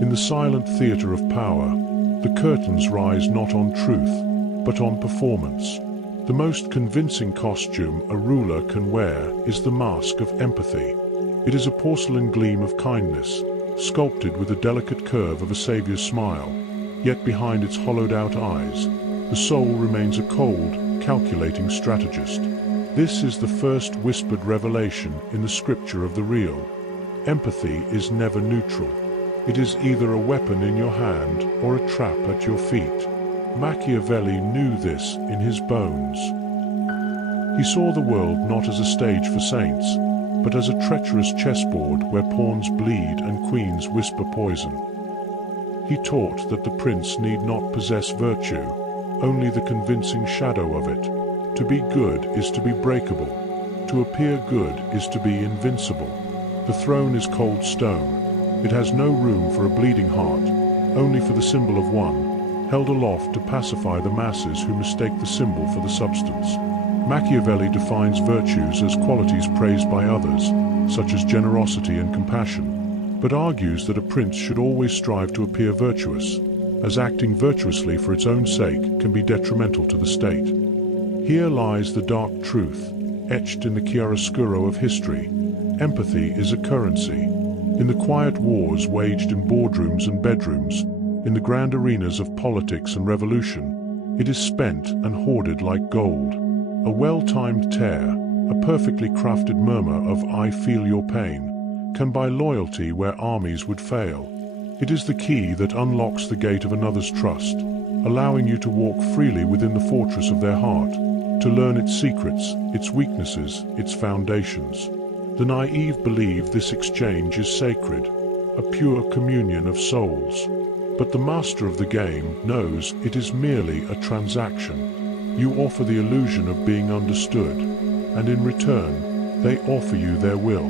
In the silent theater of power, the curtains rise not on truth, but on performance. The most convincing costume a ruler can wear is the mask of empathy. It is a porcelain gleam of kindness, sculpted with the delicate curve of a savior's smile, yet behind its hollowed-out eyes, the soul remains a cold, calculating strategist. This is the first whispered revelation in the scripture of the real. Empathy is never neutral. It is either a weapon in your hand or a trap at your feet. Machiavelli knew this in his bones. He saw the world not as a stage for saints, but as a treacherous chessboard where pawns bleed and queens whisper poison. He taught that the prince need not possess virtue, only the convincing shadow of it. To be good is to be breakable. To appear good is to be invincible. The throne is cold stone. It has no room for a bleeding heart, only for the symbol of one, held aloft to pacify the masses who mistake the symbol for the substance. Machiavelli defines virtues as qualities praised by others, such as generosity and compassion, but argues that a prince should always strive to appear virtuous, as acting virtuously for its own sake can be detrimental to the state. Here lies the dark truth, etched in the chiaroscuro of history. Empathy is a currency. In the quiet wars waged in boardrooms and bedrooms, in the grand arenas of politics and revolution, it is spent and hoarded like gold. A well-timed tear, a perfectly crafted murmur of "I feel your pain," can buy loyalty where armies would fail. It is the key that unlocks the gate of another's trust, allowing you to walk freely within the fortress of their heart, to learn its secrets, its weaknesses, its foundations. The naive believe this exchange is sacred, a pure communion of souls. But the master of the game knows it is merely a transaction. You offer the illusion of being understood, and in return, they offer you their will.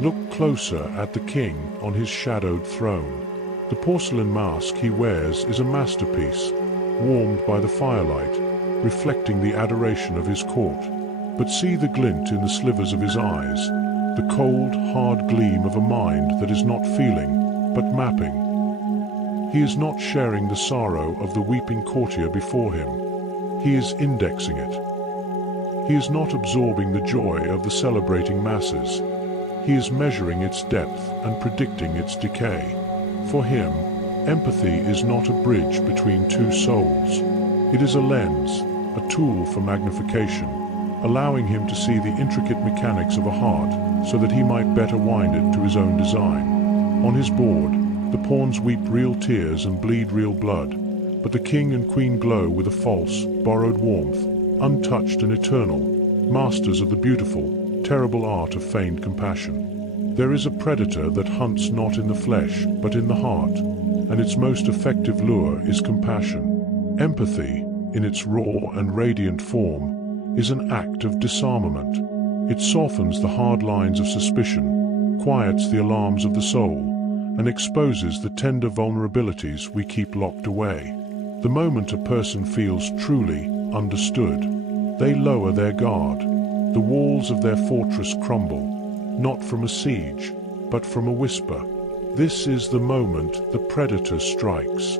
Look closer at the king on his shadowed throne. The porcelain mask he wears is a masterpiece, warmed by the firelight, reflecting the adoration of his court. But see the glint in the slivers of his eyes, the cold, hard gleam of a mind that is not feeling, but mapping. He is not sharing the sorrow of the weeping courtier before him. He is indexing it. He is not absorbing the joy of the celebrating masses. He is measuring its depth and predicting its decay. For him, empathy is not a bridge between two souls. It is a lens, a tool for magnification, allowing him to see the intricate mechanics of a heart so that he might better wind it to his own design. On his board, the pawns weep real tears and bleed real blood, but the king and queen glow with a false, borrowed warmth, untouched and eternal, masters of the beautiful, terrible art of feigned compassion. There is a predator that hunts not in the flesh, but in the heart, and its most effective lure is compassion. Empathy, in its raw and radiant form, is an act of disarmament. It softens the hard lines of suspicion, quiets the alarms of the soul, and exposes the tender vulnerabilities we keep locked away. The moment a person feels truly understood, they lower their guard. The walls of their fortress crumble, not from a siege, but from a whisper. This is the moment the predator strikes.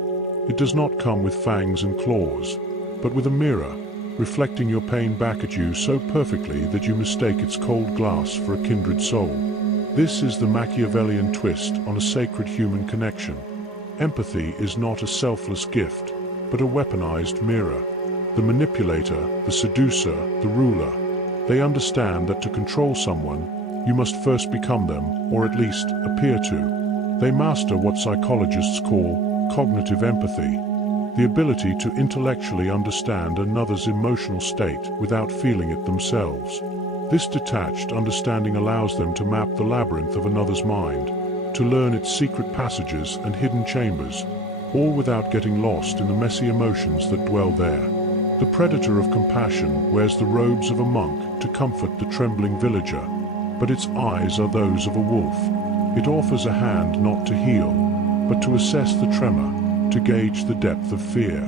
It does not come with fangs and claws, but with a mirror, reflecting your pain back at you so perfectly that you mistake its cold glass for a kindred soul. This is the Machiavellian twist on a sacred human connection. Empathy is not a selfless gift, but a weaponized mirror. The manipulator, the seducer, the ruler, they understand that to control someone, you must first become them, or at least appear to. They master what psychologists call cognitive empathy, the ability to intellectually understand another's emotional state without feeling it themselves. This detached understanding allows them to map the labyrinth of another's mind, to learn its secret passages and hidden chambers, all without getting lost in the messy emotions that dwell there. The predator of compassion wears the robes of a monk to comfort the trembling villager, but its eyes are those of a wolf. It offers a hand not to heal, but to assess the tremor, to gauge the depth of fear.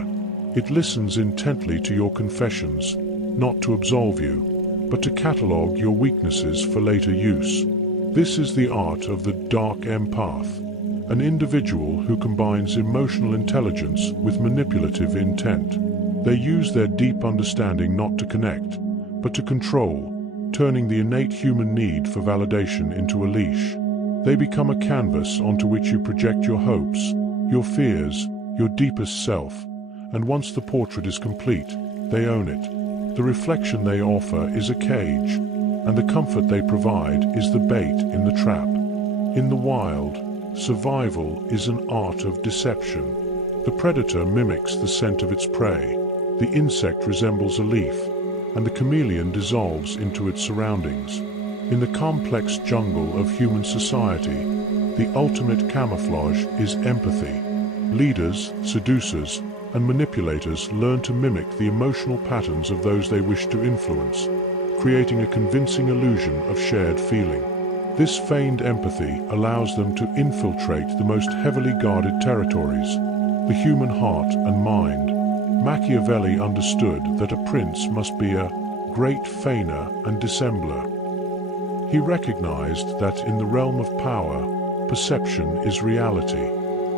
It listens intently to your confessions, not to absolve you, but to catalogue your weaknesses for later use. This is the art of the dark empath, an individual who combines emotional intelligence with manipulative intent. They use their deep understanding not to connect, but to control, turning the innate human need for validation into a leash. They become a canvas onto which you project your hopes, your fears, your deepest self, and once the portrait is complete, they own it. The reflection they offer is a cage, and the comfort they provide is the bait in the trap. In the wild, survival is an art of deception. The predator mimics the scent of its prey, the insect resembles a leaf, and the chameleon dissolves into its surroundings. In the complex jungle of human society, the ultimate camouflage is empathy. Leaders, seducers, and manipulators learn to mimic the emotional patterns of those they wish to influence, creating a convincing illusion of shared feeling. This feigned empathy allows them to infiltrate the most heavily guarded territories, the human heart and mind. Machiavelli understood that a prince must be a great feigner and dissembler. He recognized that in the realm of power, perception is reality.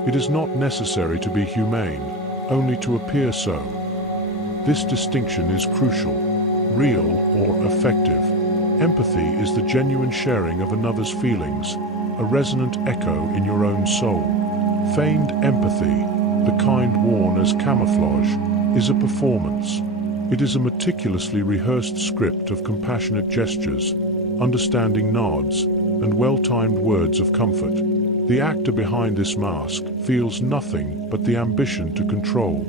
It is not necessary to be humane, only to appear so. This distinction is crucial, real or effective. Empathy is the genuine sharing of another's feelings, a resonant echo in your own soul. Feigned empathy, the kind worn as camouflage, is a performance. It is a meticulously rehearsed script of compassionate gestures, understanding nods, and well-timed words of comfort. The actor behind this mask feels nothing but the ambition to control.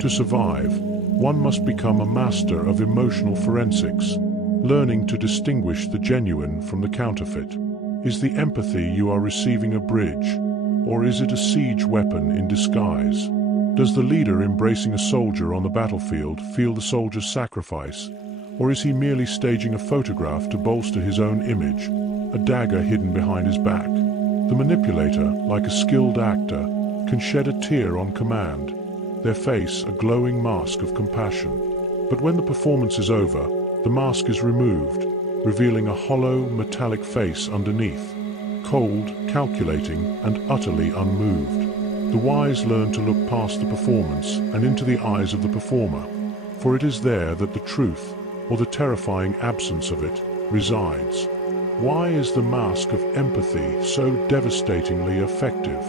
To survive, one must become a master of emotional forensics, learning to distinguish the genuine from the counterfeit. Is the empathy you are receiving a bridge, or is it a siege weapon in disguise? Does the leader embracing a soldier on the battlefield feel the soldier's sacrifice, or is he merely staging a photograph to bolster his own image, a dagger hidden behind his back? The manipulator, like a skilled actor, can shed a tear on command, their face a glowing mask of compassion. But when the performance is over, the mask is removed, revealing a hollow, metallic face underneath, cold, calculating, and utterly unmoved. The wise learn to look past the performance and into the eyes of the performer, for it is there that the truth, or the terrifying absence of it, resides. Why is the mask of empathy so devastatingly effective?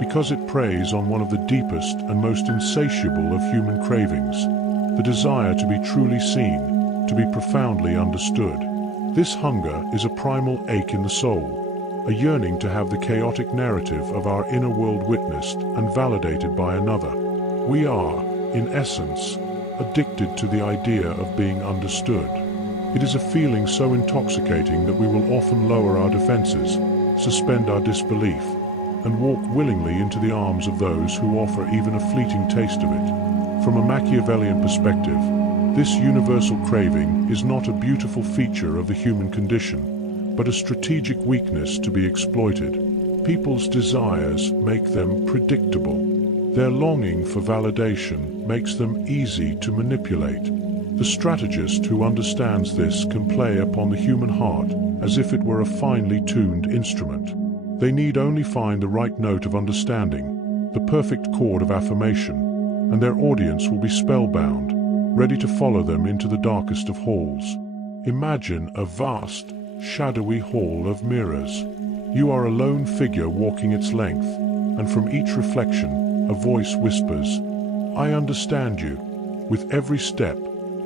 Because it preys on one of the deepest and most insatiable of human cravings, the desire to be truly seen, to be profoundly understood. This hunger is a primal ache in the soul, a yearning to have the chaotic narrative of our inner world witnessed and validated by another. We are, in essence, addicted to the idea of being understood. It is a feeling so intoxicating that we will often lower our defenses, suspend our disbelief, and walk willingly into the arms of those who offer even a fleeting taste of it. From a Machiavellian perspective, this universal craving is not a beautiful feature of the human condition, but a strategic weakness to be exploited. People's desires make them predictable. Their longing for validation makes them easy to manipulate. The strategist who understands this can play upon the human heart as if it were a finely tuned instrument. They need only find the right note of understanding, the perfect chord of affirmation, and their audience will be spellbound, ready to follow them into the darkest of halls. Imagine a vast, shadowy hall of mirrors. You are a lone figure walking its length, and from each reflection, a voice whispers, "I understand you." With every step,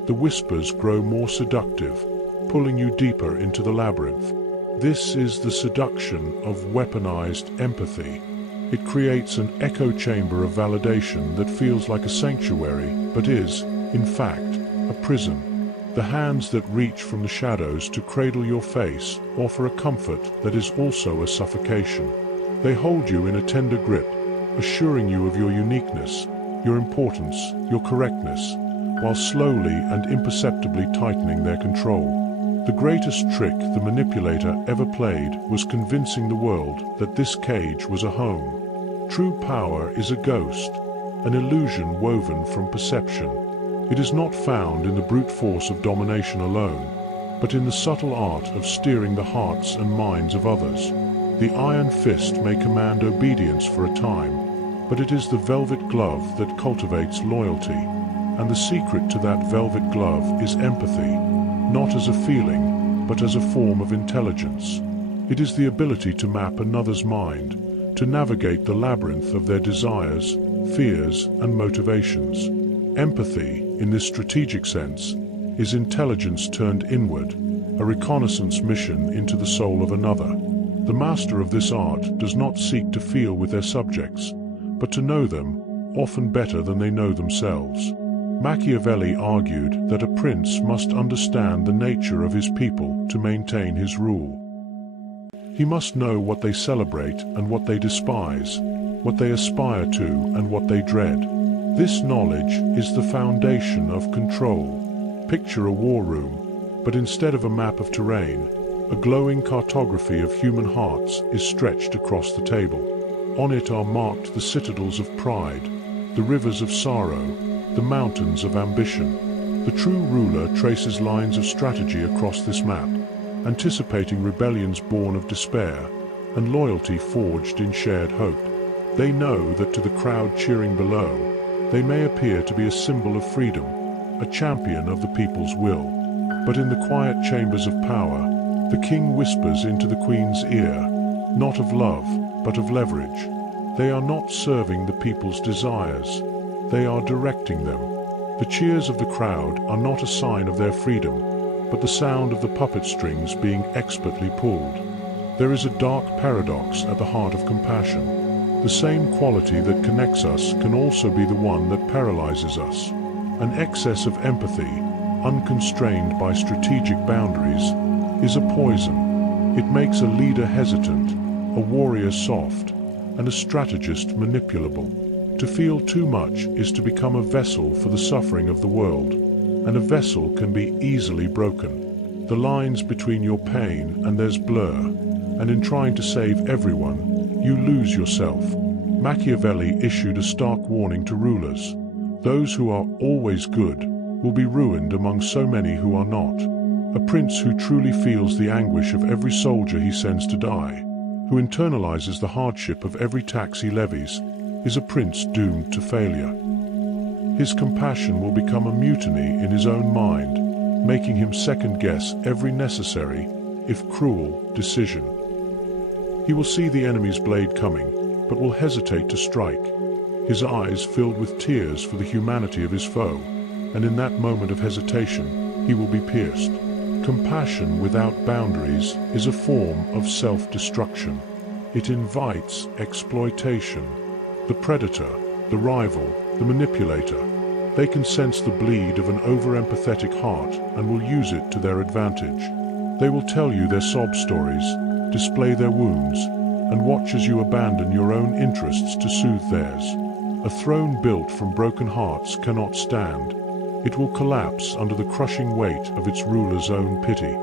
the whispers grow more seductive, pulling you deeper into the labyrinth. This is the seduction of weaponized empathy. It creates an echo chamber of validation that feels like a sanctuary, but is, in fact, a prison. The hands that reach from the shadows to cradle your face offer a comfort that is also a suffocation. They hold you in a tender grip, assuring you of your uniqueness, your importance, your correctness, while slowly and imperceptibly tightening their control. The greatest trick the manipulator ever played was convincing the world that this cage was a home. True power is a ghost, an illusion woven from perception. It is not found in the brute force of domination alone, but in the subtle art of steering the hearts and minds of others. The iron fist may command obedience for a time, but it is the velvet glove that cultivates loyalty. And the secret to that velvet glove is empathy, not as a feeling, but as a form of intelligence. It is the ability to map another's mind, to navigate the labyrinth of their desires, fears, and motivations. Empathy, in this strategic sense, is intelligence turned inward, a reconnaissance mission into the soul of another. The master of this art does not seek to feel with their subjects, but to know them, often better than they know themselves. Machiavelli argued that a prince must understand the nature of his people to maintain his rule. He must know what they celebrate and what they despise, what they aspire to and what they dread. This knowledge is the foundation of control. Picture a war room, but instead of a map of terrain, a glowing cartography of human hearts is stretched across the table. On it are marked the citadels of pride, the rivers of sorrow, the mountains of ambition. The true ruler traces lines of strategy across this map, anticipating rebellions born of despair and loyalty forged in shared hope. They know that to the crowd cheering below, they may appear to be a symbol of freedom, a champion of the people's will. But in the quiet chambers of power, the king whispers into the queen's ear, not of love, but of leverage. They are not serving the people's desires, they are directing them. The cheers of the crowd are not a sign of their freedom, but the sound of the puppet strings being expertly pulled. There is a dark paradox at the heart of compassion. The same quality that connects us can also be the one that paralyzes us. An excess of empathy, unconstrained by strategic boundaries, is a poison. It makes a leader hesitant, a warrior soft, and a strategist manipulable. To feel too much is to become a vessel for the suffering of the world, and a vessel can be easily broken. The lines between your pain and theirs blur, and in trying to save everyone, you lose yourself. Machiavelli issued a stark warning to rulers. Those who are always good will be ruined among so many who are not. A prince who truly feels the anguish of every soldier he sends to die, who internalizes the hardship of every tax he levies, is a prince doomed to failure. His compassion will become a mutiny in his own mind, making him second-guess every necessary, if cruel, decision. He will see the enemy's blade coming, but will hesitate to strike, his eyes filled with tears for the humanity of his foe, and in that moment of hesitation, he will be pierced. Compassion without boundaries is a form of self-destruction. It invites exploitation. The predator, the rival, the manipulator, they can sense the bleed of an over-empathetic heart and will use it to their advantage. They will tell you their sob stories, display their wounds, and watch as you abandon your own interests to soothe theirs. A throne built from broken hearts cannot stand. It will collapse under the crushing weight of its ruler's own pity.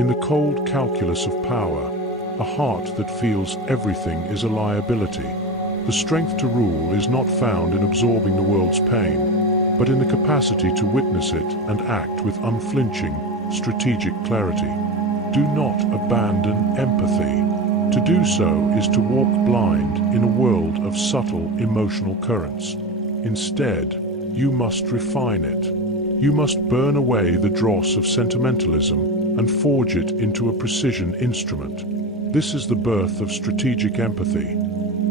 In the cold calculus of power, a heart that feels everything is a liability. The strength to rule is not found in absorbing the world's pain, but in the capacity to witness it and act with unflinching, strategic clarity. Do not abandon empathy. To do so is to walk blind in a world of subtle emotional currents. Instead, you must refine it. You must burn away the dross of sentimentalism and forge it into a precision instrument. This is the birth of strategic empathy,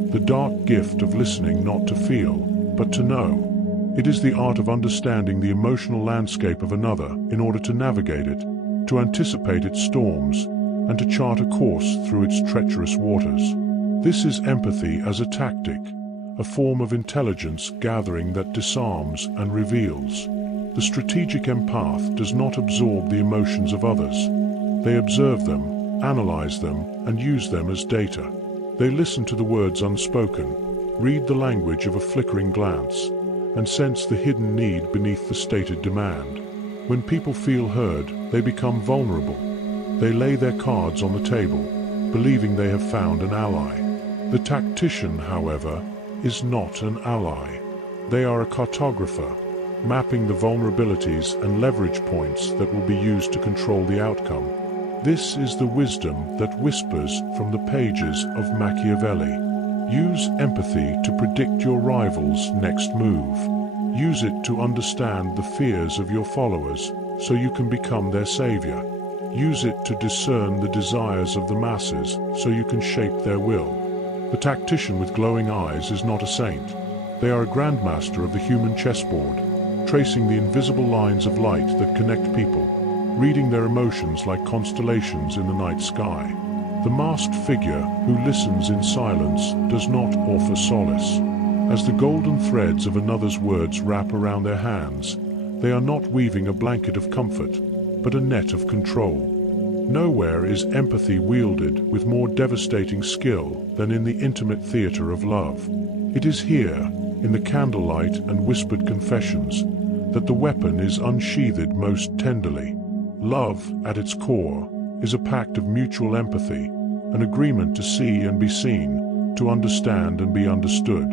the dark gift of listening not to feel, but to know. It is the art of understanding the emotional landscape of another in order to navigate it, to anticipate its storms, and to chart a course through its treacherous waters. This is empathy as a tactic, a form of intelligence gathering that disarms and reveals. The strategic empath does not absorb the emotions of others. They observe them, analyze them, and use them as data. They listen to the words unspoken, read the language of a flickering glance, and sense the hidden need beneath the stated demand. When people feel heard, they become vulnerable. They lay their cards on the table, believing they have found an ally. The tactician, however, is not an ally. They are a cartographer, mapping the vulnerabilities and leverage points that will be used to control the outcome. This is the wisdom that whispers from the pages of Machiavelli. Use empathy to predict your rival's next move. Use it to understand the fears of your followers so you can become their savior. Use it to discern the desires of the masses so you can shape their will. The tactician with glowing eyes is not a saint. They are a grandmaster of the human chessboard, tracing the invisible lines of light that connect people, reading their emotions like constellations in the night sky. The masked figure who listens in silence does not offer solace. As the golden threads of another's words wrap around their hands, they are not weaving a blanket of comfort, but a net of control. Nowhere is empathy wielded with more devastating skill than in the intimate theater of love. It is here, in the candlelight and whispered confessions, that the weapon is unsheathed most tenderly. Love, at its core, is a pact of mutual empathy, an agreement to see and be seen, to understand and be understood.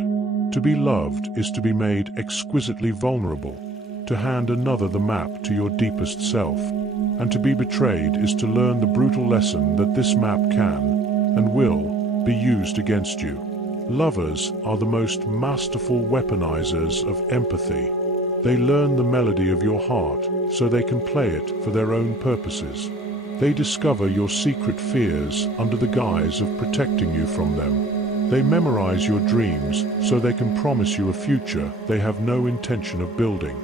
To be loved is to be made exquisitely vulnerable, to hand another the map to your deepest self, and to be betrayed is to learn the brutal lesson that this map can, and will, be used against you. Lovers are the most masterful weaponizers of empathy. They learn the melody of your heart so they can play it for their own purposes. They discover your secret fears under the guise of protecting you from them. They memorize your dreams so they can promise you a future they have no intention of building.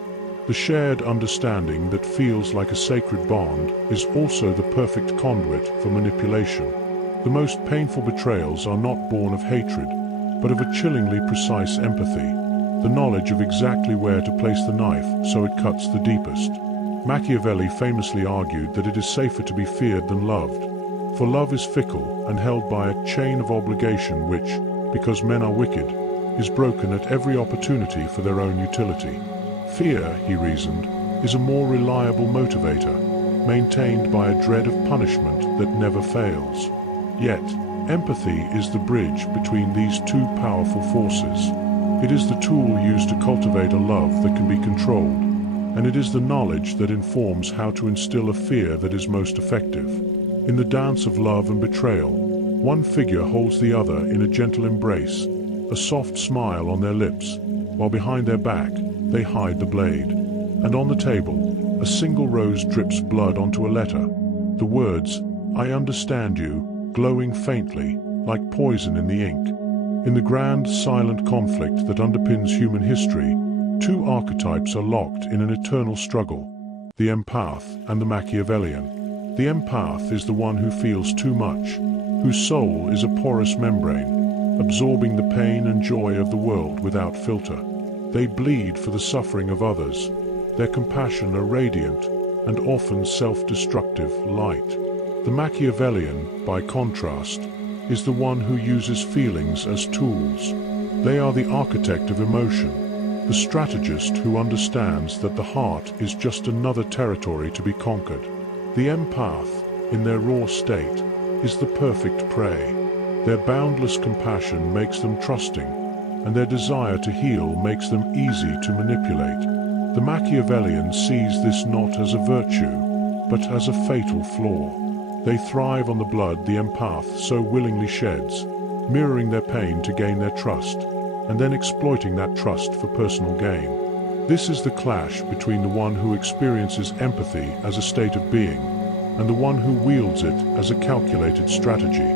The shared understanding that feels like a sacred bond is also the perfect conduit for manipulation. The most painful betrayals are not born of hatred, but of a chillingly precise empathy, the knowledge of exactly where to place the knife so it cuts the deepest. Machiavelli famously argued that it is safer to be feared than loved, for love is fickle and held by a chain of obligation which, because men are wicked, is broken at every opportunity for their own utility. Fear, he reasoned, is a more reliable motivator, maintained by a dread of punishment that never fails. Yet, empathy is the bridge between these two powerful forces. It is the tool used to cultivate a love that can be controlled, and it is the knowledge that informs how to instill a fear that is most effective. In the dance of love and betrayal, one figure holds the other in a gentle embrace, a soft smile on their lips, while behind their back, they hide the blade. And on the table, a single rose drips blood onto a letter. The words, "I understand you," glowing faintly, like poison in the ink. In the grand, silent conflict that underpins human history, two archetypes are locked in an eternal struggle, the empath and the Machiavellian. The empath is the one who feels too much, whose soul is a porous membrane, absorbing the pain and joy of the world without filter. They bleed for the suffering of others, their compassion a radiant and often self-destructive light. The Machiavellian, by contrast, is the one who uses feelings as tools. They are the architect of emotion, the strategist who understands that the heart is just another territory to be conquered. The empath, in their raw state, is the perfect prey. Their boundless compassion makes them trusting, and their desire to heal makes them easy to manipulate. The Machiavellian sees this not as a virtue, but as a fatal flaw. They thrive on the blood the empath so willingly sheds, mirroring their pain to gain their trust, and then exploiting that trust for personal gain. This is the clash between the one who experiences empathy as a state of being, and the one who wields it as a calculated strategy.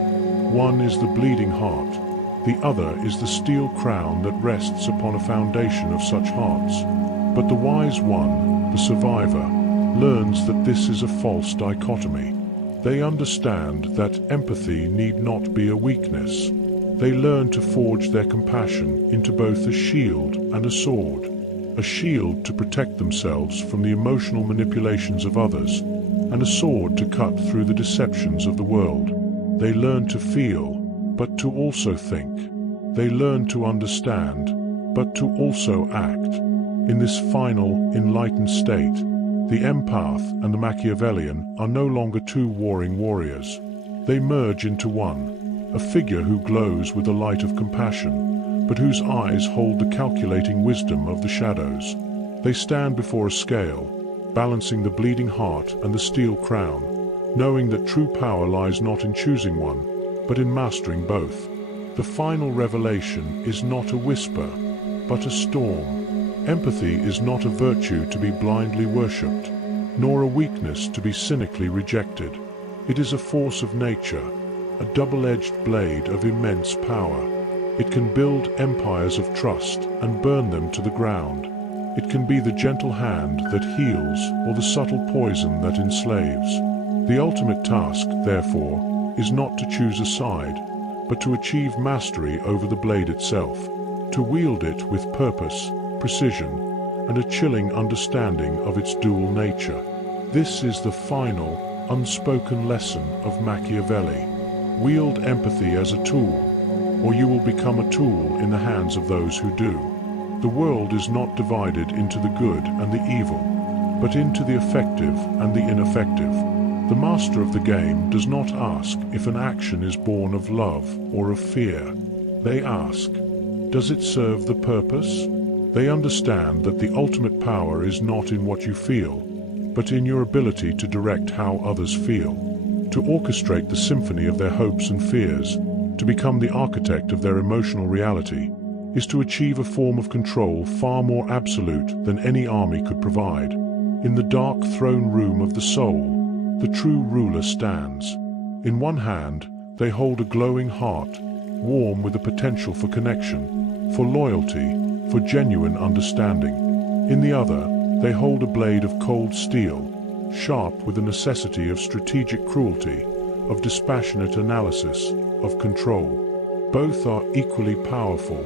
One is the bleeding heart, the other is the steel crown that rests upon a foundation of such hearts. But the wise one, the survivor, learns that this is a false dichotomy. They understand that empathy need not be a weakness. They learn to forge their compassion into both a shield and a sword. A shield to protect themselves from the emotional manipulations of others, and a sword to cut through the deceptions of the world. They learn to feel, but to also think. They learn to understand, but to also act. In this final, enlightened state, the empath and the Machiavellian are no longer two warring warriors. They merge into one, a figure who glows with the light of compassion, but whose eyes hold the calculating wisdom of the shadows. They stand before a scale, balancing the bleeding heart and the steel crown, knowing that true power lies not in choosing one, but in mastering both. The final revelation is not a whisper, but a storm. Empathy is not a virtue to be blindly worshipped, nor a weakness to be cynically rejected. It is a force of nature, a double-edged blade of immense power. It can build empires of trust and burn them to the ground. It can be the gentle hand that heals or the subtle poison that enslaves. The ultimate task, therefore, is not to choose a side, but to achieve mastery over the blade itself, to wield it with purpose, precision, and a chilling understanding of its dual nature. This is the final, unspoken lesson of Machiavelli. Wield empathy as a tool, or you will become a tool in the hands of those who do. The world is not divided into the good and the evil, but into the effective and the ineffective. The master of the game does not ask if an action is born of love or of fear. They ask, does it serve the purpose? They understand that the ultimate power is not in what you feel, but in your ability to direct how others feel, to orchestrate the symphony of their hopes and fears. To become the architect of their emotional reality is to achieve a form of control far more absolute than any army could provide. In the dark throne room of the soul, the true ruler stands. In one hand, they hold a glowing heart, warm with the potential for connection, for loyalty, for genuine understanding. In the other, they hold a blade of cold steel, sharp with the necessity of strategic cruelty, of dispassionate analysis, of control. Both are equally powerful,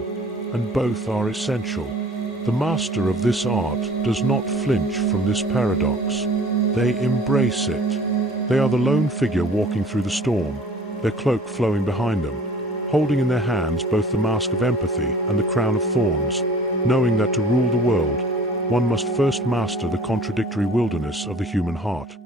and both are essential. The master of this art does not flinch from this paradox. They embrace it. They are the lone figure walking through the storm, their cloak flowing behind them, holding in their hands both the mask of empathy and the crown of thorns, knowing that to rule the world, one must first master the contradictory wilderness of the human heart.